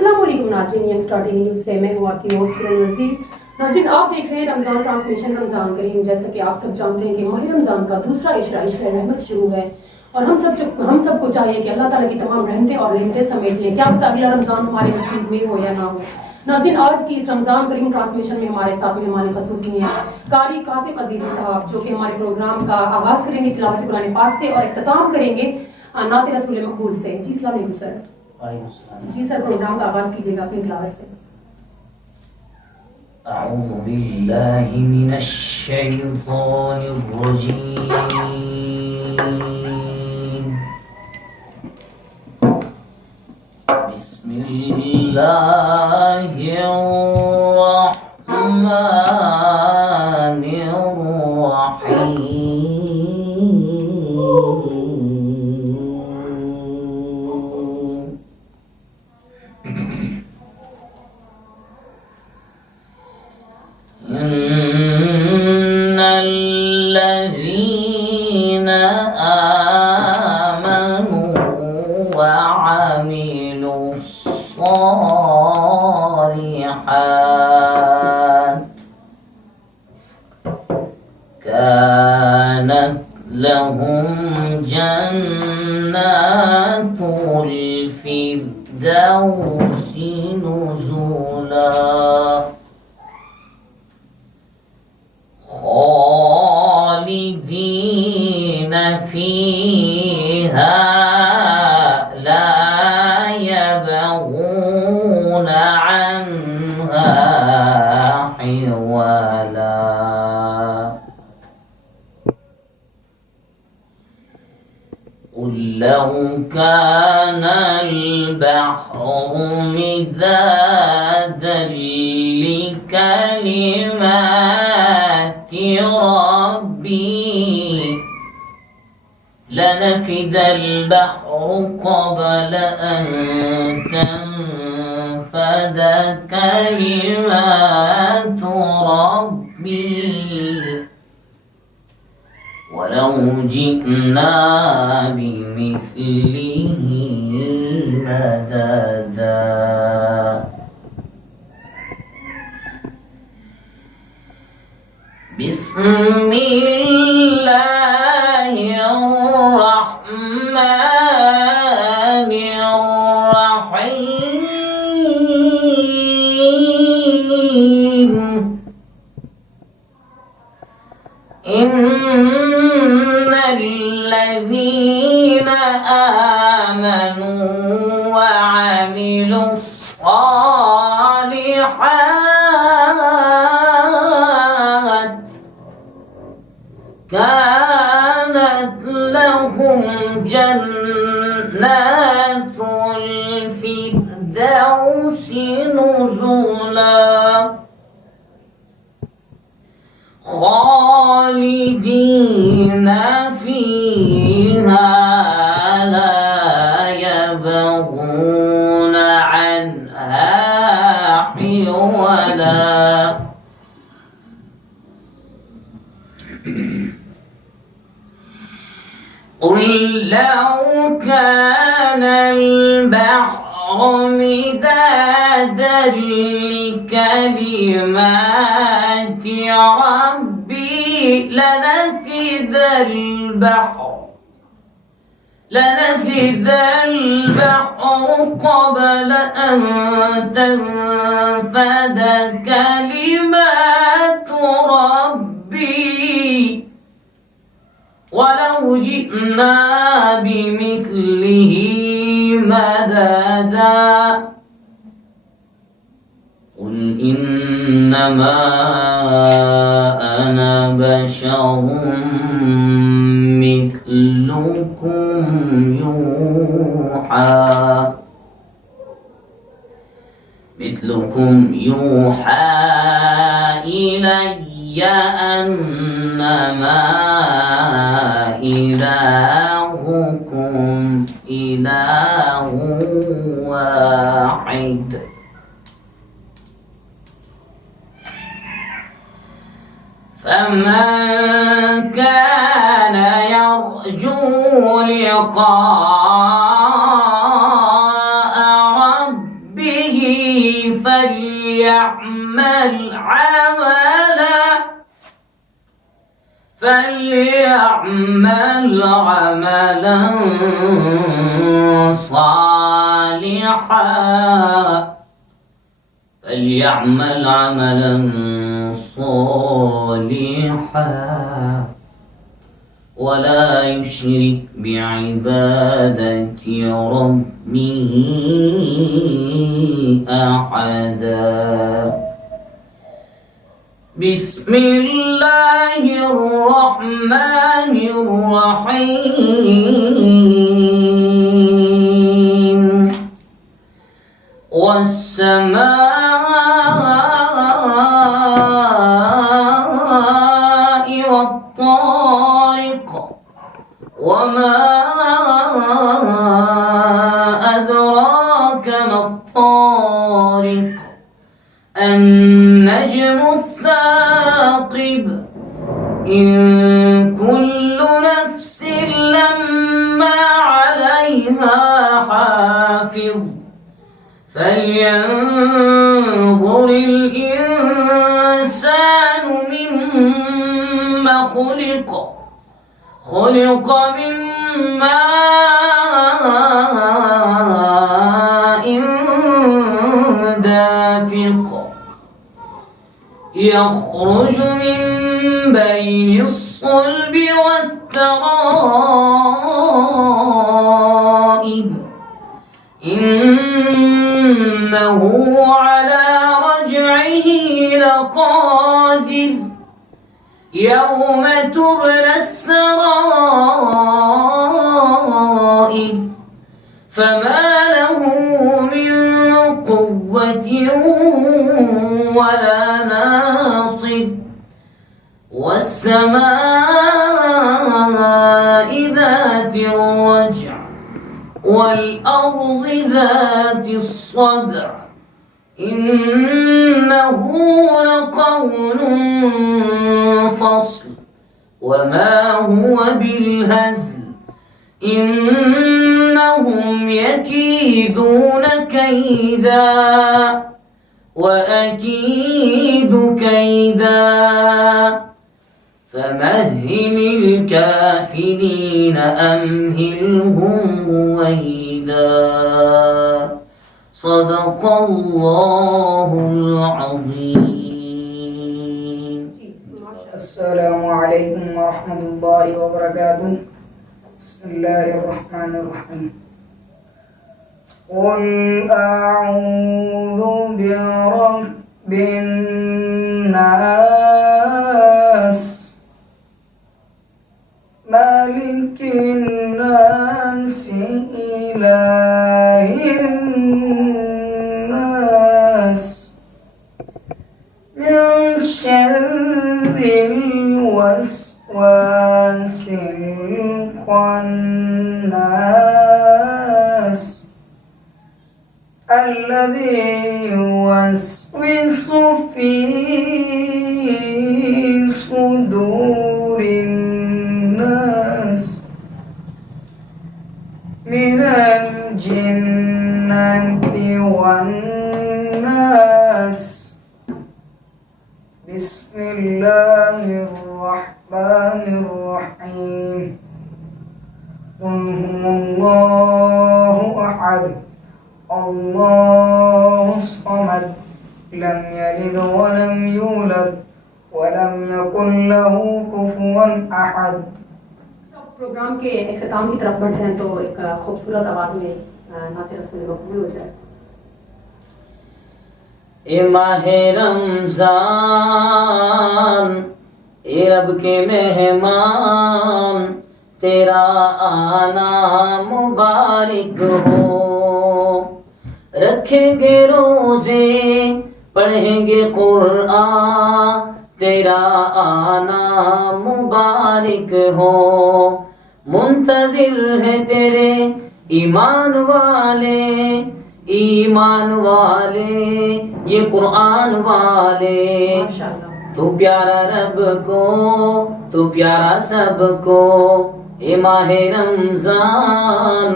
अस्सलामुअलैकुम नाज़रीन, young starting news से मैं हूँ आपकी होस्ट किरण नज़ीर। नाज़रीन, आप देख रहे हैं रमज़ान ट्रांसमिशन रमज़ान करीम। जैसा कि आप सब जानते हैं कि माह रमज़ान का दूसरा इशरा इशरा रहमत शुरू है और हम सबको चाहिए कि अल्लाह ताला की तमाम रहमतें और रहमतें समेट लें। क्या पता अगला रमज़ान हमारे नसीब में हो या ना हो। नाज़रीन, आज की इस रमज़ान करीम ट्रांसमिशन में हमारे साथ मेहमान खसूसी हैं कारी कासिम अजीज़ी साहब, जो कि हमारे प्रोग्राम का आगाज़ करेंगे तिलावत कुरान पाक से और इख्तिताम करेंगे नात रसूल मकबूल से। जी अस्सलाम वालेकुम सर। जी सर, प्रोग्राम का आगाज कीजिएगा अपनी तिलावत से। अऊज़ु बिल्लाहि मिनश शैतानिर रजीम। बिस्मिल्लाहिर रहमानिर रहीम। إن الذين آمنوا وعملوا الصالحات كانت لهم جنات الفردوس نزلا خالدين فيها لا يبغون عنها حولا قل لو كان البحر مدادا لكلمات ربي لنفد البحر قبل أن تنفد كلمات ربي ولو جئنا بمثله مددا بسم الله الرحمن الرحيم إن الذين آمنوا وعملوا الصالحات كانت لهم جنات الفردوس نزلا خالدين فيها لا يبغون عنها حولا قل لو كان البحر مدادا لكلمات ربي لنفد البحر قبل أن تنفد كلمات ربي ولو جئنا بمثله مددا قل إنما أنا بشر مثلكم يوحى إلي أنما إلهكم إله واحد فمن كان يرجو لقاء ربه فليعمل عملا صالحا ولا يشرك بعبادة ربه أحدا. بسم الله الرحمن الرحيم. والسماء والطارق وما أدراك ما الطارق النجم الثاقب إن كل نفس لما عليها حافظ فلينظر الإنسان مما خلق من ماء دافق يخرج من بين الصلب والترائب إنه على رجعه لقادر يوم تبلى السرائر فما له من قوة ولا ناصر. والسماء ذات الرجع والأرض ذات الصدع إنه لقول فصل وما هو بالهزل إنهم يكيدون كيدا وأكيد كيدا فمهل الكافرين أمهلهم رويدا. صدق الله العظيم. السلام عليكم ورحمة الله وبركاته. بسم الله الرحمن الرحيم. قل أعوذ برب الناس مالك الناس إله الناس من شر الوسواس الخناس الذي يوسوس في صدور الناس من الجنة والناس. بسم الله الرحمن الرحيم. قل هو الله أحد الله الصمد لم يلد ولم يولد ولم يكن له كفوا أحد. प्रोग्राम के इख्तिताम की तरफ बढ़ते हैं तो एक खूबसूरत आवाज में नाते रसूल मकबूल हो जाए। ए माहे रमजान ए रब के मेहमान तेरा आना मुबारक हो। रखेंगे रोजे पढ़ेंगे कुरान तेरा आना मुबारक हो। मुंतजिर है तेरे ईमान वाले ये कुरान वाले। तू प्यारा रब को तू प्यारा सबको ए माहे रमजान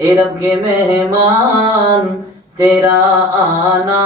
ए रब के मेहमान तेरा आना